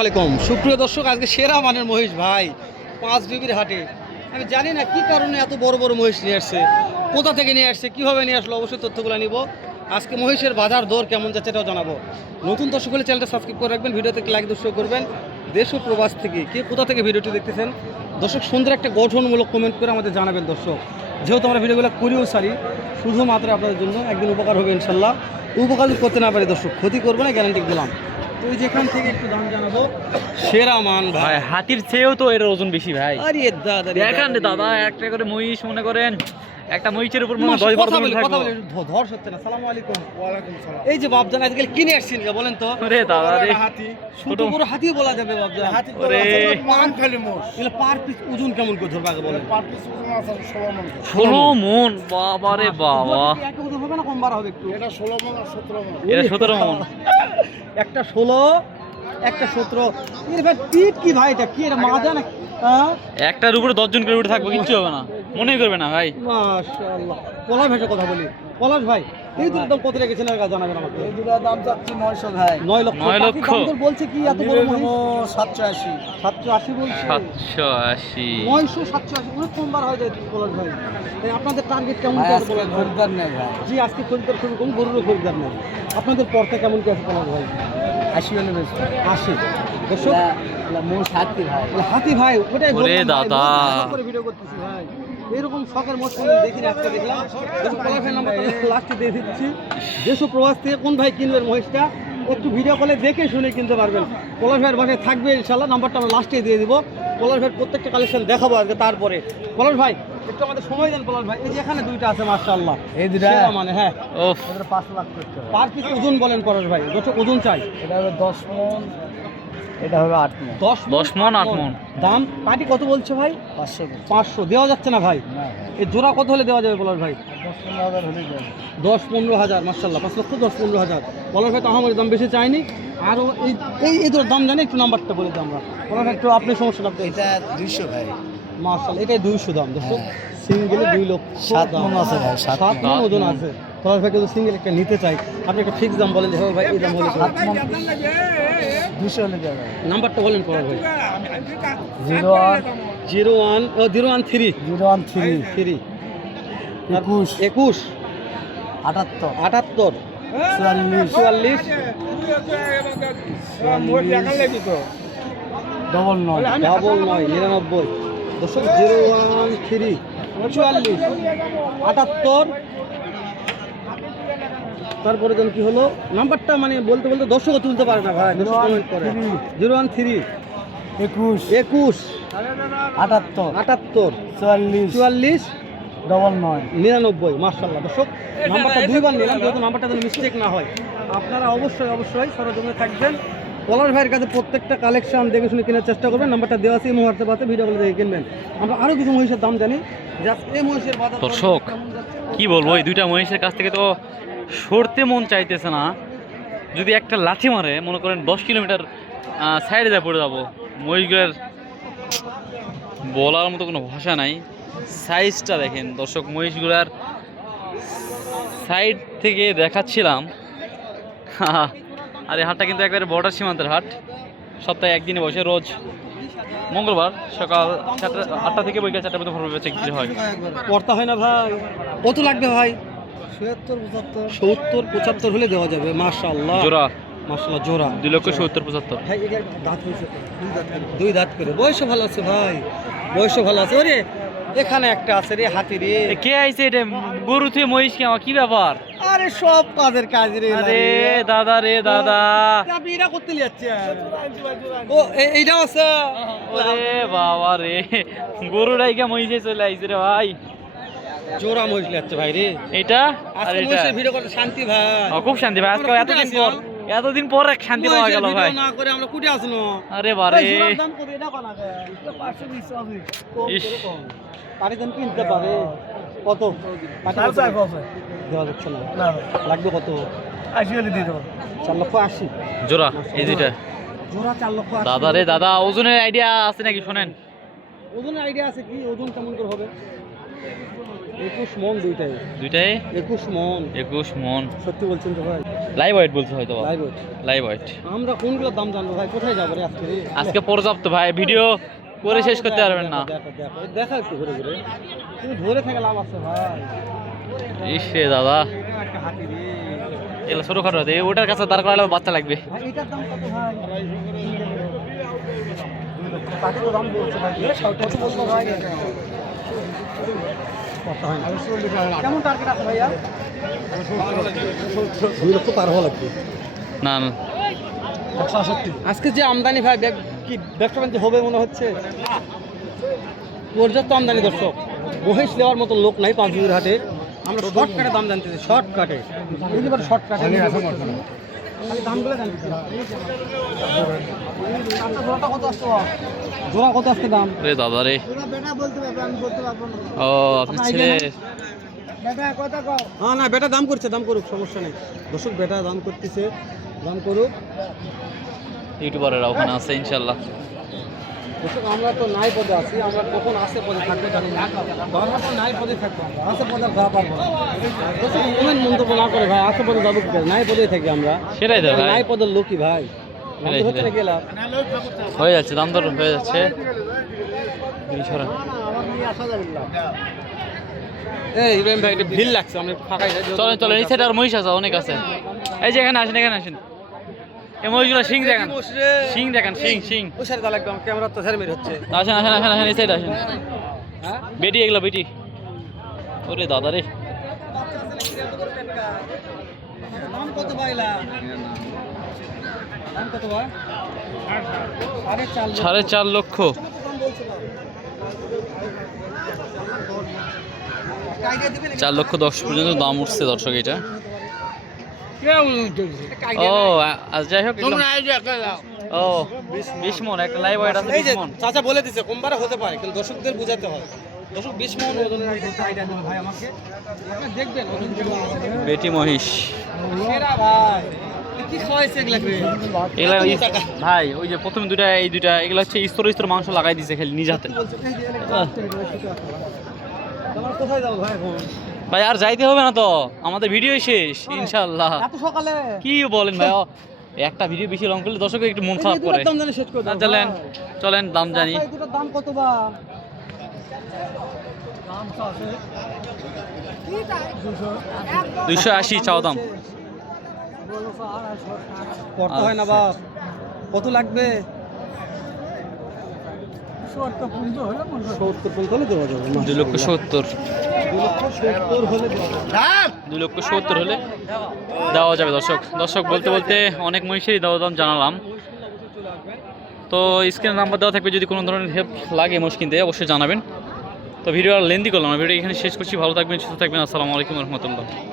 আলাইকুম সুপ্রিয় দর্শক, আজকে সেরা মানের মহিষ ভাই, পাঁচ ডিবির হাটে। আমি জানি না কি কারণে এত বড় বড় মহিষ নিয়ে আসছে, কোথা থেকে নিয়ে আসছে, কীভাবে নিয়ে আসলো, অবশ্যই তথ্যগুলো নিব। আজকে মহিষের বাজার দর কেমন যাচ্ছে এটাও জানাব। নতুন দর্শক হলে চ্যানেলটা সাবস্ক্রাইব করে রাখবেন, ভিডিওতে লাইক দর্শক করবেন। দেশ ও প্রবাস থেকে কে কোথা থেকে ভিডিওটি দেখতেছেন, দর্শক সুন্দর একটা গঠনমূলক কমেন্ট করে আমাদের জানাবেন দর্শক। যেহেতু আমরা ভিডিওগুলো করিও সারি, শুধুমাত্র আপনাদের জন্য একদিন উপকার হবে ইনশাল্লাহ। উপকার করতে না পারি দর্শক, ক্ষতি করব না গ্যারান্টি দিলাম। তো ওই যেখান থেকে একটু দাম জানাব। সেরা মান ভাই। হাতির চেয়েও তো এর ওজন বেশি ভাই। আরে দাদা দেখান দাদা একটা করে মহিষ মনে করেন একটা মহিষের উপর মনে হয় দশ বারো কথা জন বলি কথা থাকব বলি ধ- ধর্ষ সালাম আলাইকুম। এই যে বাপজান আজকাল কিনে আসছেন বলেন তো। রে দাদা রে। ছোট বড় হাতি বলা যাবে বাপজান। ওরে। পান খালি মোষ। এগুলো পার পিস ওজন কেমন করে ধরবে আগে বলেন। ষোলো মন। বাবা রে বাবা। এক ওজন হবে না কম বার হবে একটু। এটা ষোলো মন আর সতেরো মন। এটা সতেরো মন। একটা ষোলো একটা সতেরো। ভাই টিপ কি ভাই এটা? কি এটা মাথা না হ্যাঁ? একটার উপরে দশজন করে উঠে থাকব কিচ্ছু হবে না। মনেই করবে না ভাই। মাশাল্লাহ পলাশ ভাইয়ের কথা বলি। পলাশ ভাই এই দুটোর দাম কত রেখেছেন? জানাবেন আমাকে। এই দুটার দাম চাচ্ছি নয়শো ভাই। নয় লক্ষ। নয় লক্ষ। দাম বলছে কি? এত বড় মহিষ? সাতশো আশি। সাতশো আশি বলছে? সাতশো আশি। নয়শো সাতশো আশি। অনেক কম বার হয়ে যায় পলাশ ভাই। তাই আপনাদের টার্গেট কেমন কি আছে আজকে খরিদ্দার নেই ভাই। জি আজকে খরিদ্দার খুবই কম গরুরও খরিদ্দার নেই। আপনাদের পর্তা কেমন কি আছে ভাই? আশি হলে বেশি। আশি। দর্শক? সাতটি ভাই। হাতি ভাই ওটাই ওরে দাদা। ভিডিও করতেছি ভাই। এরকম শখের মোট দেখিনি আজকে দেখলাম। ভাই লাস্টে দিয়ে দিচ্ছি। দেশ প্রবাস থেকে কোন ভাই কিনবেন মহিষটা একটু ভিডিও কলে দেখে শুনে কিনতে পারবেন। পলাশ ভাইয়ের বাসায় থাকবে ইনশাল্লাহ নাম্বারটা আমরা লাস্টে দিয়ে দিব। পলাশ ভাইয়ের প্রত্যেকটা কালেকশন দেখাবো আজকে তারপরে। পলাশ ভাই একটু আমাদের সময় দেন পলাশ ভাই। এই যে এখানে দুইটা আছে মার্শাল্লাহ এই দুটা? মানে হ্যাঁ। পাঁচ লাখ পার পিস ওজন বলেন পলাশ ভাই ওজন চাই। এটা দশ মন এটা হবে আট মন। দশ দশ মণ, আট মণ। দাম পাটি কত বলছে ভাই? পাঁচশো পাঁচশো। দেওয়া যাচ্ছে না ভাই? এই জোড়া কত হলে দেওয়া যাবে পলাশ ভাই? দশ পনেরো হাজার মার্শাল্লাহ পাঁচ লক্ষ দশ পনেরো হাজার। পলাশ ভাই তো আমার দাম বেশি চাইনি আরও এই এই এই দাম জানি একটু নাম্বারটা বলে দিই আমরা। ভাই একটু আপনি সমস্যাটা এটা দুইশো ভাই। মার্শাল এটাই দুইশো দাম। দেখো হ্যাঁ। সিঙ্গেলে দুই লক্ষ সাত দাম। আছে ভাই, সাত মন। ওজন আছে। পলাশ ভাই কিন্তু সিঙ্গেল একটা নিতে চাই আপনি একটা ফিক্স দাম বলেন যে হ্যাঁ ভাই এই দাম হলে সাত মন। দুশো যাবে নাম্বারটা বলেন পলাশ ভাই। Zero one zero one zero one three. Zero one three. Three. একুশ। একুশ। আটাত্তর। আটাত্তর। চুয়াল্লিশ। চুয়াল্লিশ। ডবল নয়। ডাবল নয় নিরানব্বই। দশক জিরো ওয়ান থ্রি। চুয়াল্লিশ। আটাত্তর। তারপরে যেন কি হলো? নাম্বারটা মানে বলতে বলতে দর্শকও তুলতে পারে না ভাই জিরো ওয়ান থ্রি। একুশ। একুশ। আটাত্তর। আটাত্তর। চুয়াল্লিশ। চুয়াল্লিশ। ডবল নয়। নিরানব্বই মার্শাল্লাহ দর্শক। নাম্বারটা দুইবার নিলাম যেহেতু নাম্বারটা যেন মিস্টেক না হয়। আপনারা অবশ্যই অবশ্যই সরজমে থাকবেন। পলাশ ভাইয়ের কাছে প্রত্যেকটা কালেকশন দেখে শুনে কেনার চেষ্টা করবেন। নাম্বারটা দেওয়া আছে হোয়াটসঅ্যাপ আছে ভিডিও কলে দেখে কিনবেন। আমরা আরও কিছু মহিষের দাম জানি। যা এই মহিষের দর্শক, কি বলব এই দুইটা মহিষের কাছ থেকে তো সরতে মন চাইতেছে না। যদি একটা লাঠি মারে, মনে করেন দশ কিলোমিটার সাইডে যা পড়ে যাব, মহিষগুলোর বলার মতো কোনো ভাষা নাই। সাইজটা দেখেন, দর্শক, মহিষগুলার সাইড থেকে দেখাচ্ছিলাম। আর এই হাটটা কিন্তু একবারে বর্ডার সীমান্তের হাট। সপ্তাহে একদিনে বসে, রোজ মঙ্গলবার সকাল চারটা আটটা থেকে বৈকাল চারটা পর্যন্ত হয়। পড়তে হয় না ভাই। কত লাগবে ভাই? সত্তর পঁচাত্তর। সত্তর পঁচাত্তর হলে দেওয়া যাবে মাশাল্লাহ জোড়া? মাশাল্লাহ জোড়া। দুই লক্ষ সত্তর পঁচাত্তর। ভাই এটা দাঁত হয়েছে দুই দাঁত করে। বয়সও ভালো আছে ভাই। বয়সও ভালো আছে। ওরে এখানে একটা আছে রে হাতি রে। কে আইছে এটা গরু থেকে মহিষ কে কি ব্যাপার? আরে সব কাজের কাজ রে আরে দাদা রে দাদা। আপনি এটা করতে যাচ্ছেন ও এ- এইটাও আছে। ওরে বাবা রে গরু রাইকা মহিষে চলে আইছে রে ভাই। জোড়া মহিষ যাচ্ছে ভাই রে। এটা আর এটা ভিডিও করতে শান্তি ভাই। খুব শান্তি ভাই। আজকে এতদিন পর এতদিন পর এক শান্তি পাওয়া গেল ভাই। না করে আমরা কুটে আসনো আরে বারে। দাম কত? এটা কত আছে? 520 হবে। ইস। দাম কিনতে পারে। কত? পাটি কত? দেওয়া যাচ্ছে না। না। লাগবে কত? আশি হলে দিয়ে দেবো। চার লক্ষ আশি। জোড়া এই দুইটা। জোড়া চার লক্ষ আশি। দাদা রে দাদা ওজনের আইডিয়া আছে নাকি শোনেন? ওজনের আইডিয়া আছে কি? ওজন কেমন করে হবে? একুশ মন দুইটাই। দুইটাই? একুশ মন। একুশ মন। সত্যি বলছেন তো ভাই? লাইভ ওয়েট বলছে হয়তো লাইভ লাইভ ওয়েট আমরা কোনগুলোর দাম জানব ভাই? কোথায় যাব রে আজকে? আজকে পর্যাপ্ত ভাই ভিডিও করে শেষ করতে পারবেন না। দেখো, একটু ঘুরে ঘুরে। তুমি ধরে থেকে লাভ আছে ভাই। ইস রে দাদা। এগুলো ছোটো খাটো এই ওটার কাছে দাঁড় করালে বাচ্চা লাগবে। ভাই? এটার দাম কত ভাই তাকে তো দাম বলছে ভাই কত বলছো ভাই কেমন টার্গেট আছে ভাইয়া? দুই লক্ষ পার হওয়া লাগবে। না না। আজকে যে আমদানি ভাই কি ব্যবসা বাণিজ্য হবে মনে হচ্ছে? পর্যাপ্ত আমদানি দর্শক। মহিষ নেওয়ার মতো লোক নাই পাঁচবির হাটে। আমরা শর্টকাটে দাম জানতেছি শর্টকাটে শর্টকাটে দামগুলো জানতে চাই। আচ্ছা, কত? জোড়া কত আসছে দাম? রে দাদা রে। ও আপনি ছেলে। হ্যাঁ না বেটা দাম করছে দাম করুক সমস্যা নেই। দর্শক বেটা দাম করতেছে দাম করুক। ইউটিউবারেরা ওখানে আছে ইনশাল্লাহ দর্শক আমরা তো নাই পদে আছি আমরা কখন আসে পদে থাকতে জানি না। আমরা তো নাই পদে থাকব আমরা আসে পদে যাওয়া পারব। না দর্শক মন্তব্য না করে ভাই আসে পদে যাব নাই পদে থাকি আমরা। সেটাই তো নাই পদের লোকই ভাই। হয়ে যাচ্ছে দাম দর হয়ে যাচ্ছে। চলেন চলেন এই সাইডে আর মহিষ আছে অনেক আছে। এই যে এখানে আসেন এখানে আসেন। এই মহিষগুলো দেখেন। দেখেন ক্যামেরা তো মেরে হচ্ছে। আসেন আসেন আসেন আসেন এই সাইডে আসেন। হ্যাঁ? বেটি এগুলো বেটি। ওরে দাদা রে। কত পাইলা দাম কত ভাই সাড়ে চার লক্ষ। চার লক্ষ দশ পর্যন্ত দাম উঠছে দর্শক এটা। ও আজ যাই হোক ও বিশ মন একটা লাইভ ওয়েট আছে বিশ মন চাচা বলে দিছে কোনবারে হতে পারে কিন্তু দর্শকদের বোঝাতে হয়। দর্শক বিশ মন বেটি মহিষ। সেরা ভাই। এগুলা? ভাই ওই যে প্রথমে দুইটা এই দুইটা এগুলো হচ্ছে স্তর স্তর মাংস লাগাই দিছে খালি নিজ হাতে। ভাই। তোমার কোথায় যাব ভাই এখন? ভাই আর যাইতে হবে না তো আমাদের ভিডিও শেষ ইনশাল্লাহ। কি বলেন ভাই একটা ভিডিও বেশি লং করলে দর্শক একটু মন খারাপ করে। চলেন চলেন দাম জানি। এই দুটোর দাম কত বা? দাম দুইশো আশি চাও দাম। করতে হয় না বাপ। কত লাগবে? হলে দেওয়া যাবে দুই লক্ষ সত্তর। দুই লক্ষ সত্তর হলে দেওয়া যাবে। দুই লক্ষ সত্তর হলে দেওয়া যাবে দর্শক। দর্শক বলতে বলতে অনেক মহিষেরই দেওয়া দাম জানালাম। তো স্ক্রিনে নাম্বার দেওয়া থাকবে যদি কোনো ধরনের হেল্প লাগে মোষ কিনতে অবশ্যই জানাবেন। তো ভিডিও আর লেন্দি করলাম না ভিডিও এখানে শেষ করছি। ভালো থাকবেন সুস্থ থাকবেন। আসসালামু আলাইকুম রহমতুল্লাহ।